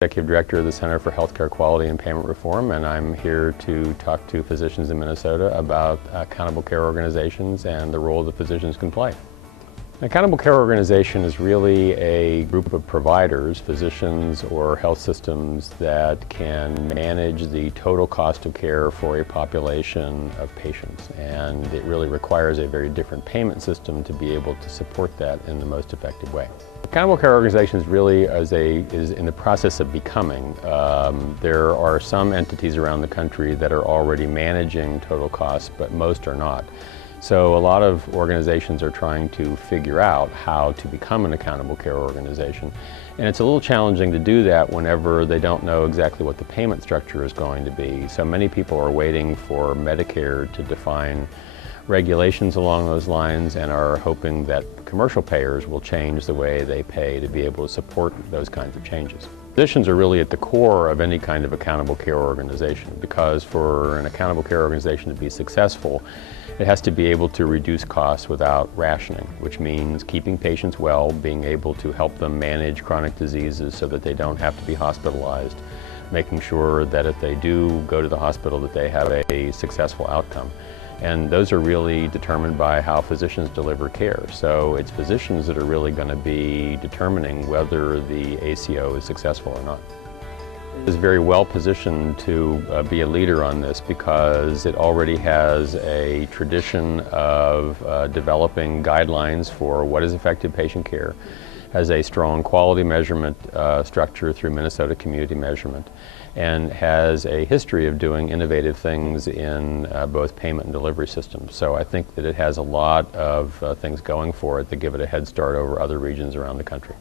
Executive Director of the Center for Healthcare Quality and Payment Reform, and I'm here to talk to physicians in Minnesota about accountable care organizations and the role that physicians can play. An accountable care organization is really a group of providers, physicians or health systems, that can manage the total cost of care for a population of patients, and it really requires a very different payment system to be able to support that in the most effective way. Accountable care organizations really is in the process of becoming. There are some entities around the country that are already managing total costs, but most are not. So a lot of organizations are trying to figure out how to become an accountable care organization. And it's a little challenging to do that whenever they don't know exactly what the payment structure is going to be. So many people are waiting for Medicare to define regulations along those lines and are hoping that commercial payers will change the way they pay to be able to support those kinds of changes. Physicians are really at the core of any kind of accountable care organization, because for an accountable care organization to be successful, it has to be able to reduce costs without rationing, which means keeping patients well, being able to help them manage chronic diseases so that they don't have to be hospitalized, making sure that if they do go to the hospital that they have a successful outcome. And those are really determined by how physicians deliver care. So it's physicians that are really going to be determining whether the ACO is successful or not. It is very well positioned to be a leader on this because it already has a tradition of developing guidelines for what is effective patient care, has a strong quality measurement structure through Minnesota Community Measurement, and has a history of doing innovative things in both payment and delivery systems. So I think that it has a lot of things going for it that give it a head start over other regions around the country.